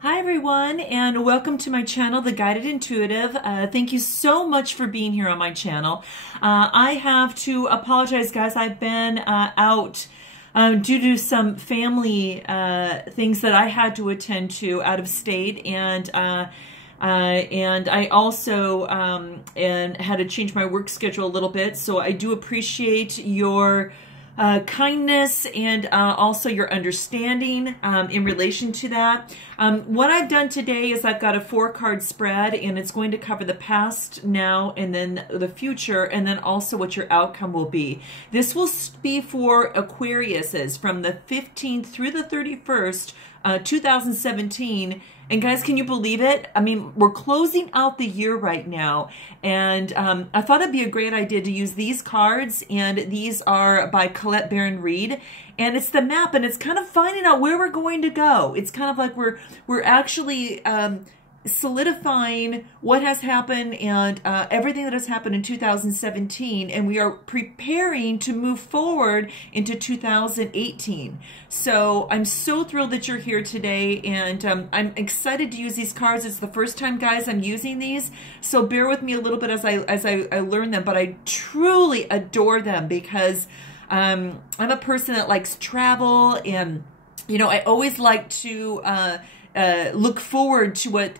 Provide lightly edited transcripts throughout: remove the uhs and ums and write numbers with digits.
Hi everyone, and welcome to my channel, The Guided Intuitive. Thank you so much for being here on my channel. I have to apologize, guys. I've been out due to some family things that I had to attend to out of state, and I also had to change my work schedule a little bit. So I do appreciate your kindness and also your understanding in relation to that. What I've done today is I've got a 4-card spread, and it's going to cover the past, now, and then the future, and then also what your outcome will be. This will be for Aquariuses from the 15th through the 31st, 2017. And guys, can you believe it? I mean, we're closing out the year right now, and I thought it'd be a great idea to use these cards, and these are by Colette Baron Reed, and it's the map, and it's kind of finding out where we're going to go. It's kind of like we're actually solidifying what has happened and everything that has happened in 2017, and we are preparing to move forward into 2018. So I'm so thrilled that you're here today, and I'm excited to use these cards. It's the first time, guys, I'm using these, so bear with me a little bit as I learn them, but I truly adore them because I'm a person that likes travel, and you know, I always like to look forward to what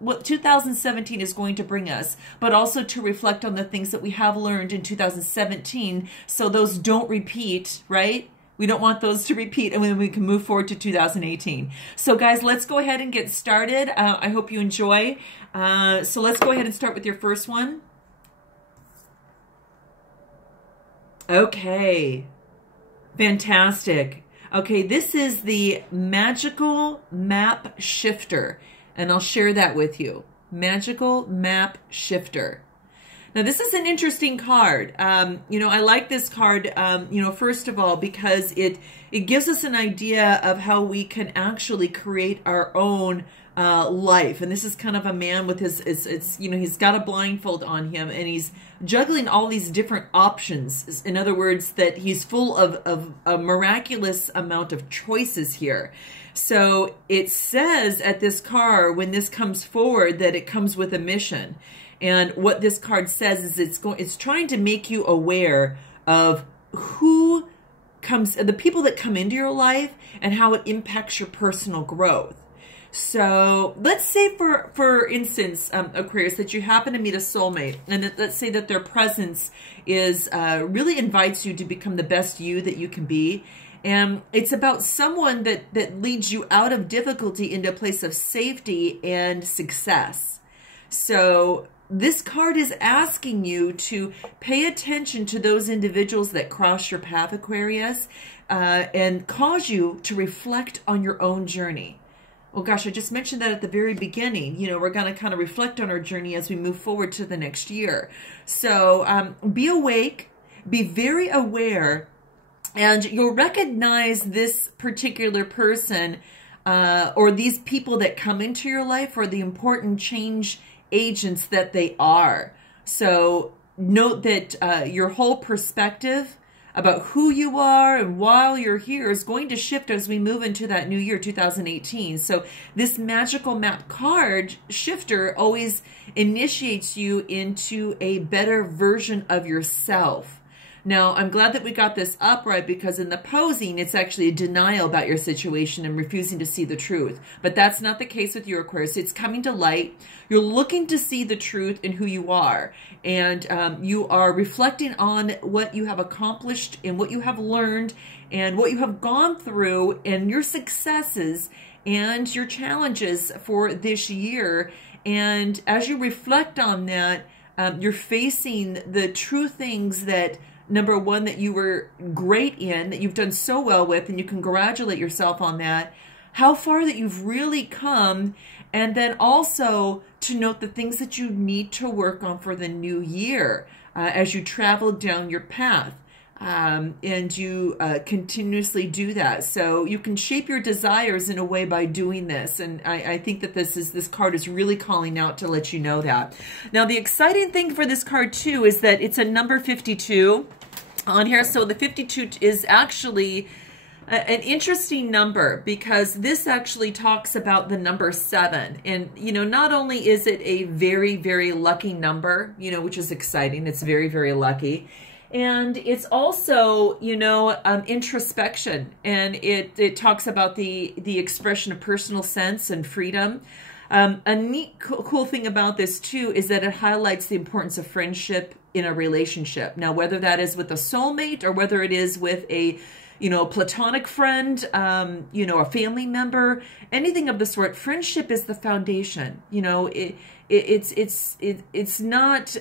what 2017 is going to bring us, but also to reflect on the things that we have learned in 2017, so those don't repeat, right? We don't want those to repeat, and then we can move forward to 2018. So guys, let's go ahead and get started. I hope you enjoy. So let's go ahead and start with your first one. Okay, fantastic. Okay, this is the Magical Map Shifter, and I'll share that with you. Magical Map Shifter. Now, this is an interesting card. You know, I like this card, you know, first of all, because it gives us an idea of how we can actually create our own life. And this is kind of a man with his, you know, he's got a blindfold on him, and he's juggling all these different options. In other words, that he's full of a miraculous amount of choices here. So it says at this card, when this comes forward, that it comes with a mission. And what this card says is it's trying to make you aware of who comes, the people that come into your life, and how it impacts your personal growth. So let's say, for instance, Aquarius, that you happen to meet a soulmate, and that, let's say that their presence is really invites you to become the best you that you can be. And it's about someone that leads you out of difficulty into a place of safety and success. So this card is asking you to pay attention to those individuals that cross your path, Aquarius, and cause you to reflect on your own journey. Oh gosh, I just mentioned that at the very beginning. You know, we're going to kind of reflect on our journey as we move forward to the next year. So be awake, be very aware, and you'll recognize this particular person or these people that come into your life for the important change agents that they are. So note that your whole perspective about who you are and why you're here is going to shift as we move into that new year, 2018. So this Magical Map card shifter always initiates you into a better version of yourself. Now, I'm glad that we got this upright, because in the posing, it's actually a denial about your situation and refusing to see the truth. But that's not the case with your Aquarius. It's coming to light. You're looking to see the truth in who you are. And you are reflecting on what you have accomplished and what you have learned and what you have gone through and your successes and your challenges for this year. And as you reflect on that, you're facing the true things that, number one, that you were great in, that you've done so well with, and you congratulate yourself on that, how far that you've really come, and then also to note the things that you need to work on for the new year as you travel down your path. And you continuously do that. So you can shape your desires in a way by doing this. And I think that this card is really calling out to let you know that. Now, the exciting thing for this card too is that it's a number 52 on here. So the 52 is actually an interesting number, because this actually talks about the number 7. And, you know, not only is it a very, very lucky number, you know, which is exciting. It's very, very lucky. And it's also, you know, introspection. And it talks about the expression of personal sense and freedom. A neat, cool thing about this, too, is that it highlights the importance of friendship in a relationship. Now, whether that is with a soulmate or whether it is with a, you know, platonic friend, you know, a family member, anything of the sort, friendship is the foundation. You know, it's not,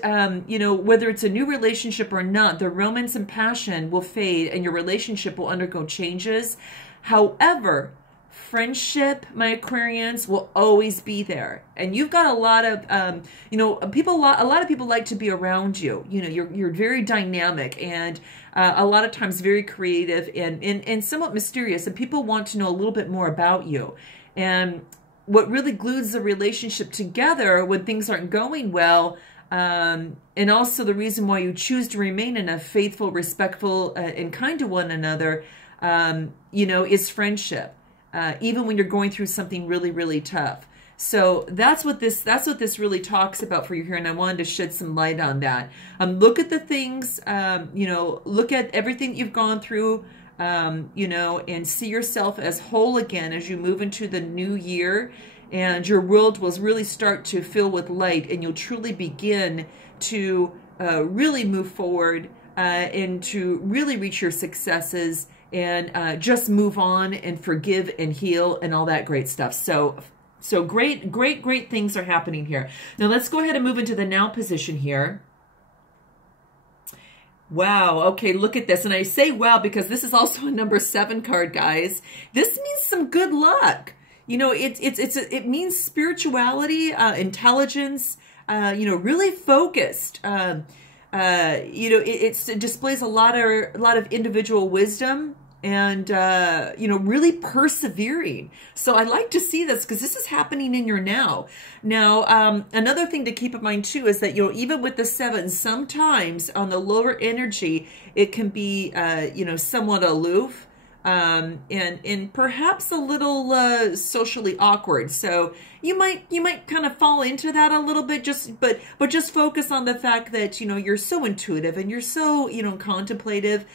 you know, whether it's a new relationship or not, the romance and passion will fade and your relationship will undergo changes. However, friendship, my Aquarians, will always be there. And you've got a lot of, you know, a lot of people like to be around you. You know, you're very dynamic and a lot of times very creative and somewhat mysterious. And people want to know a little bit more about you. And what really glues the relationship together when things aren't going well, and also the reason why you choose to remain in a faithful, respectful, and kind to one another, you know, is friendship. Even when you're going through something really, really tough. So that's what this really talks about for you here, and I wanted to shed some light on that. Look at the things, you know, look at everything you've gone through, you know, and see yourself as whole again as you move into the new year, and your world will really start to fill with light, and you'll truly begin to really move forward and to really reach your successes. And just move on and forgive and heal and all that great stuff. So great things are happening here. Now let's go ahead and move into the now position here. Wow. Okay, look at this. And I say wow because this is also a number 7 card, guys. This means some good luck. You know, it means spirituality, intelligence, you know, really focused. You know, it displays a lot of individual wisdom and, you know, really persevering. So I like to see this because this is happening in your now. Now, another thing to keep in mind too is that, you know, even with the 7, sometimes on the lower energy, it can be, you know, somewhat aloof. And perhaps a little socially awkward. So you might kind of fall into that a little bit, but just focus on the fact that, you know, you're so intuitive and you're so, you know, contemplative,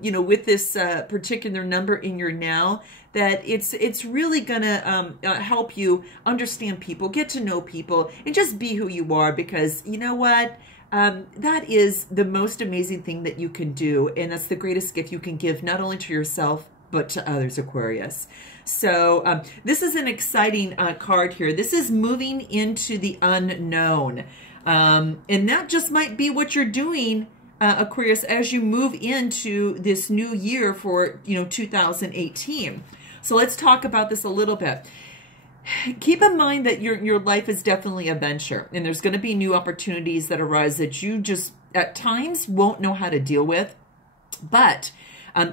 you know, with this particular number in your now, that it's really gonna help you understand people, get to know people, and just be who you are, because you know what? That is the most amazing thing that you can do, and that's the greatest gift you can give, not only to yourself, but to others, Aquarius. So this is an exciting card here. This is moving into the unknown. And that just might be what you're doing, Aquarius, as you move into this new year for, you know, 2018. So let's talk about this a little bit. Keep in mind that your life is definitely a venture, and there's going to be new opportunities that arise that you just at times won't know how to deal with. But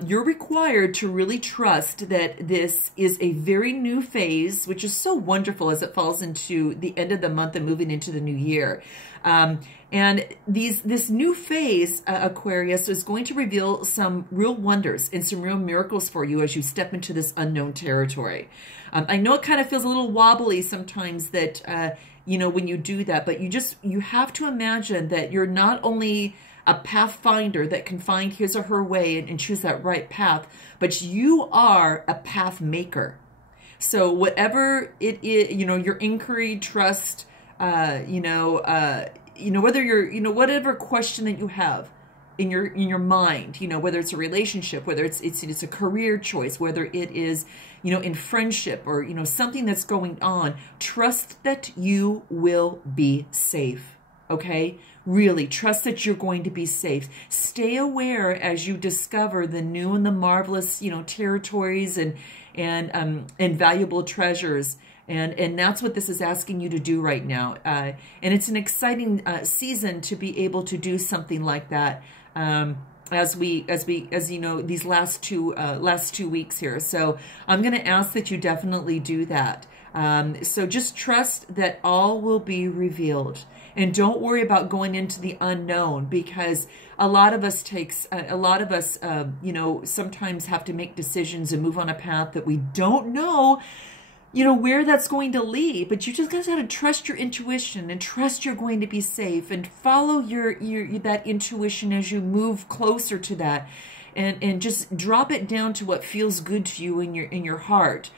you're required to really trust that this is a very new phase, which is so wonderful as it falls into the end of the month and moving into the new year. And this new phase, Aquarius, is going to reveal some real wonders and some real miracles for you as you step into this unknown territory. I know it kind of feels a little wobbly sometimes that, you know, when you do that, but you have to imagine that you're not only a pathfinder that can find his or her way and choose that right path, but you are a path maker. So whatever it is, you know, your inquiry, trust, you know, whether you're, you know, whatever question that you have in your mind, you know, whether it's a relationship, whether it's a career choice, whether it is, you know, in friendship or, you know, something that's going on, trust that you will be safe. Okay? Really, trust that you're going to be safe. Stay aware as you discover the new and the marvelous, you know, territories and valuable treasures. And that's what this is asking you to do right now. And it's an exciting season to be able to do something like that. As you know, these last two weeks here. So I'm going to ask that you definitely do that. So just trust that all will be revealed. And don't worry about going into the unknown, because a lot of us you know, sometimes have to make decisions and move on a path that we don't know, you know, where that's going to lead. But you just got to trust your intuition and trust you're going to be safe, and follow your that intuition as you move closer to that, and just drop it down to what feels good to you in your heart.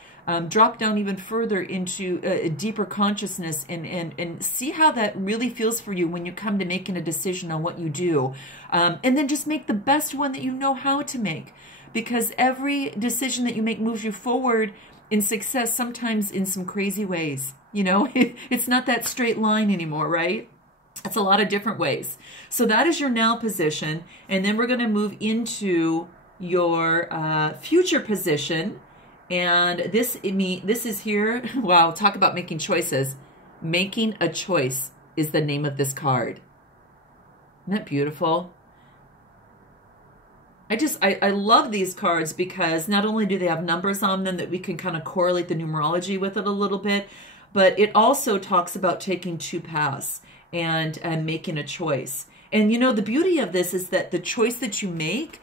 Drop down even further into a deeper consciousness, and see how that really feels for you when you come to making a decision on what you do. And then just make the best one that you know how to make, because every decision that you make moves you forward in success, sometimes in some crazy ways. You know, it's not that straight line anymore, right? It's a lot of different ways. So that is your now position. And then we're going to move into your future position. And this is here. Wow, talk about making choices. Making a choice is the name of this card. Isn't that beautiful? I love these cards, because not only do they have numbers on them that we can kind of correlate the numerology with it a little bit, but it also talks about taking two paths and making a choice. And you know, the beauty of this is that the choice that you make,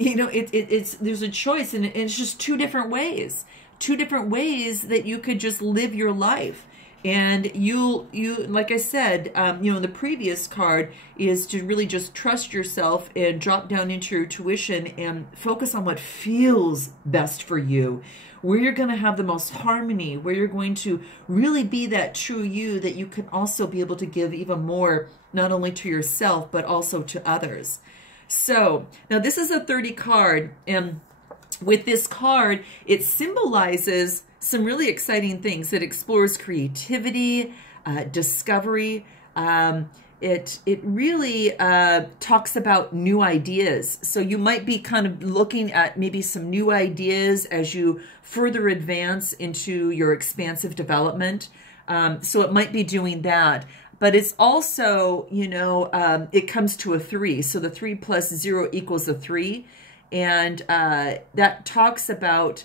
you know, there's a choice, and it's just two different ways that you could just live your life. And you like I said, you know, the previous card is to really just trust yourself and drop down into your intuition and focus on what feels best for you, where you're going to have the most harmony, where you're going to really be that true you that you can also be able to give even more, not only to yourself, but also to others. So now this is a 30 card, and with this card, it symbolizes some really exciting things. It explores creativity, discovery. It really talks about new ideas. So you might be kind of looking at maybe some new ideas as you further advance into your expansive development. So it might be doing that. But it's also, you know, it comes to a 3. So the 3 plus 0 equals a 3. And that talks about,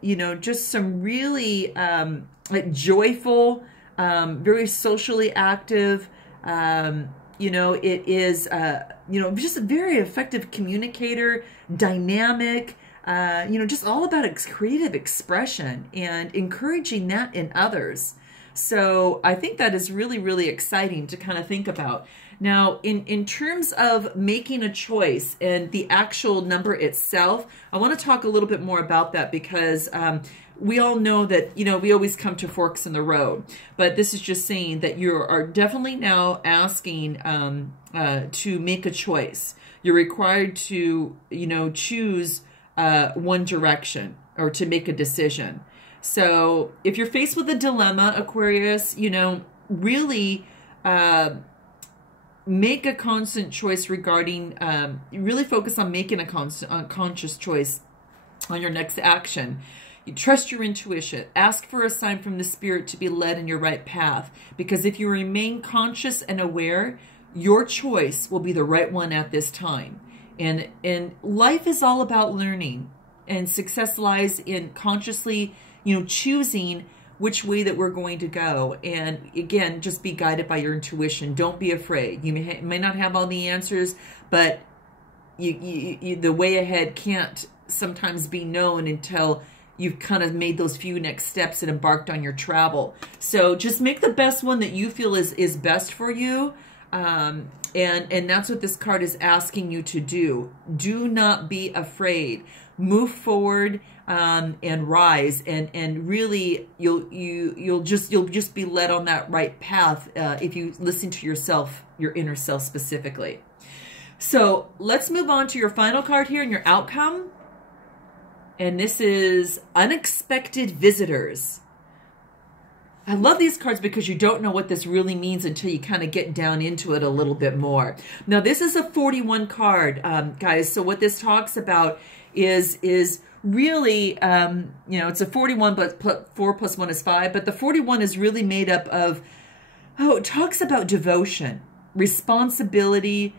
you know, just some really like joyful, very socially active, you know, it is, you know, just a very effective communicator, dynamic, you know, just all about creative expression and encouraging that in others. So I think that is really, really exciting to kind of think about. Now, in terms of making a choice and the actual number itself, I want to talk a little bit more about that, because we all know that, you know, we always come to forks in the road. But this is just saying that you are definitely now asking to make a choice. You're required to, you know, choose one direction, or to make a decision. So if you're faced with a dilemma, Aquarius, you know, really make a constant choice regarding, really focus on making a conscious choice on your next action. You trust your intuition. Ask for a sign from the spirit to be led in your right path. Because if you remain conscious and aware, your choice will be the right one at this time. And life is all about learning. And success lies in consciously, you know, choosing which way that we're going to go. And again, just be guided by your intuition. Don't be afraid. You may not have all the answers, but the way ahead can't sometimes be known until you've kind of made those few next steps and embarked on your travel. So just make the best one that you feel is best for you. And that's what this card is asking you to do. Do not be afraid. Move forward and rise, and really you'll just be led on that right path if you listen to yourself, your inner self specifically. So let's move on to your final card here and your outcome. And this is unexpected visitors. I love these cards because you don't know what this really means until you kind of get down into it a little bit more. Now, this is a 41 card, guys. So what this talks about is really, you know, it's a 41, but 4 plus 1 is 5. But the 41 is really made up of, it talks about devotion, responsibility,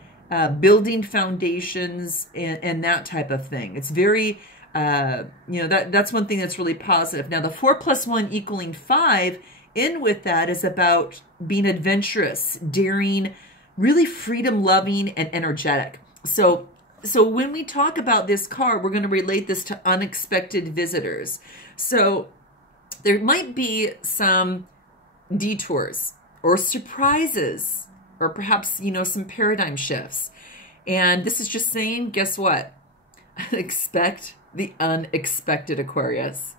building foundations, and that type of thing. It's very, you know, that's one thing that's really positive. Now, the 4 plus 1 equaling 5 in with that is about being adventurous, daring, really freedom loving and energetic. So when we talk about this card, we're going to relate this to unexpected visitors. So there might be some detours or surprises or perhaps, you know, some paradigm shifts. And this is just saying, guess what? Expect the unexpected, Aquarius.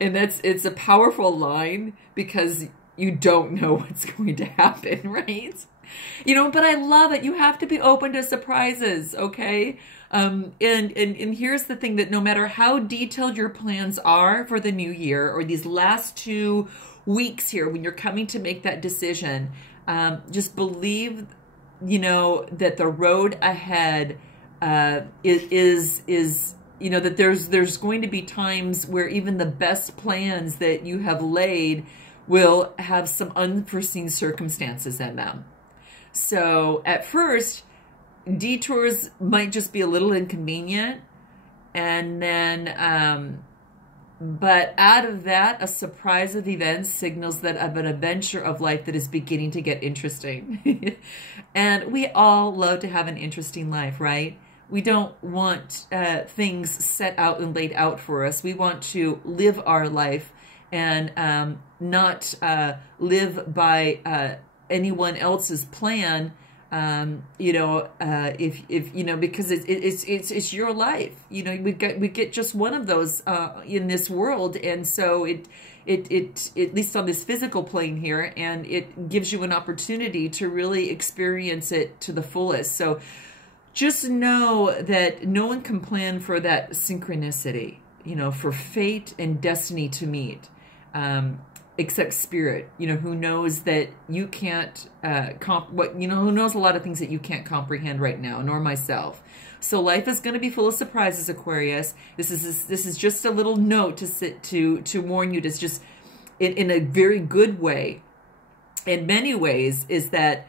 And it's a powerful line because you don't know what's going to happen, right? You know, but I love it. You have to be open to surprises, okay? And here's the thing, that no matter how detailed your plans are for the new year or these last 2 weeks here when you're coming to make that decision, just believe, you know, that the road ahead is you know, that there's going to be times where even the best plans that you have laid will have some unforeseen circumstances in them. So at first, detours might just be a little inconvenient, and then but out of that, a surprise of events signals that of an adventure of life that is beginning to get interesting. And we all love to have an interesting life, right? We don't want things set out and laid out for us. We want to live our life and not live by anyone else's plan. You know, if you know, because it's your life. You know, we get just one of those in this world, and so it at least on this physical plane here, and it gives you an opportunity to really experience it to the fullest. So just know that no one can plan for that synchronicity, you know, for fate and destiny to meet, except spirit, you know, who knows that you can't, who knows a lot of things that you can't comprehend right now, nor myself. So life is going to be full of surprises, Aquarius. This is just a little note to warn you, to just, in a very good way, in many ways, is that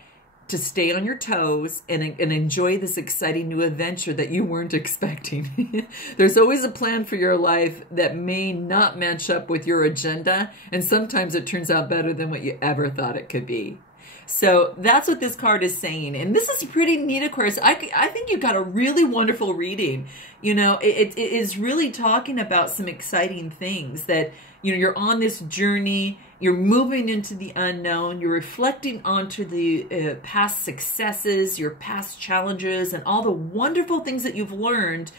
to stay on your toes and enjoy this exciting new adventure that you weren't expecting. There's always a plan for your life that may not match up with your agenda, and sometimes it turns out better than what you ever thought it could be. So that's what this card is saying. And this is pretty neat, Aquarius. I think you got a really wonderful reading. You know, it is really talking about some exciting things that, you know, you're on this journey, you're moving into the unknown, you're reflecting onto the past successes, your past challenges, and all the wonderful things that you've learned.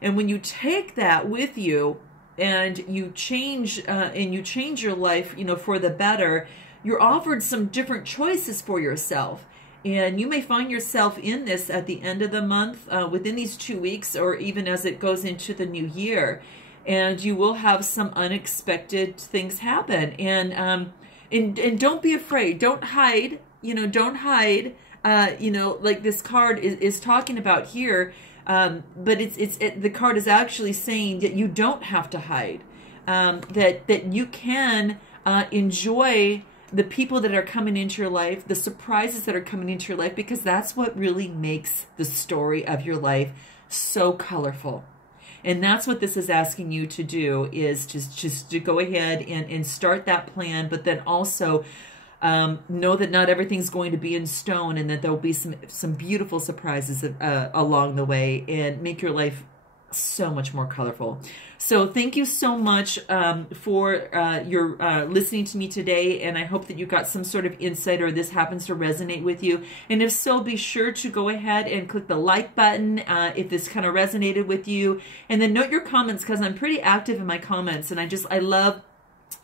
And when you take that with you and you change your life, you know, for the better, you're offered some different choices for yourself. And you may find yourself in this at the end of the month, within these 2 weeks, or even as it goes into the new year. And you will have some unexpected things happen. And don't be afraid. Don't hide. You know, don't hide. You know, like this card is talking about here. But the card is actually saying that you don't have to hide. That you can enjoy the people that are coming into your life, the surprises that are coming into your life, because that's what really makes the story of your life so colorful. And that's what this is asking you to do, is just to go ahead and start that plan, but then also know that not everything's going to be in stone, and that there'll be some beautiful surprises along the way, and make your life so much more colorful. So thank you so much for your listening to me today, and I hope that you got some sort of insight, or this happens to resonate with you. And if so, be sure to go ahead and click the like button if this kind of resonated with you, and then note your comments, because I'm pretty active in my comments, and I love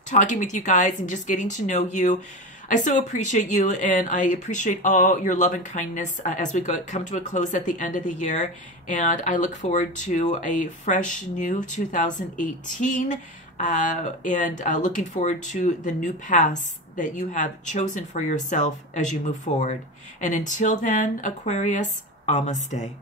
talking with you guys and just getting to know you. I so appreciate you, and I appreciate all your love and kindness as we come to a close at the end of the year. And I look forward to a fresh new 2018, and looking forward to the new paths that you have chosen for yourself as you move forward. And until then, Aquarius, namaste.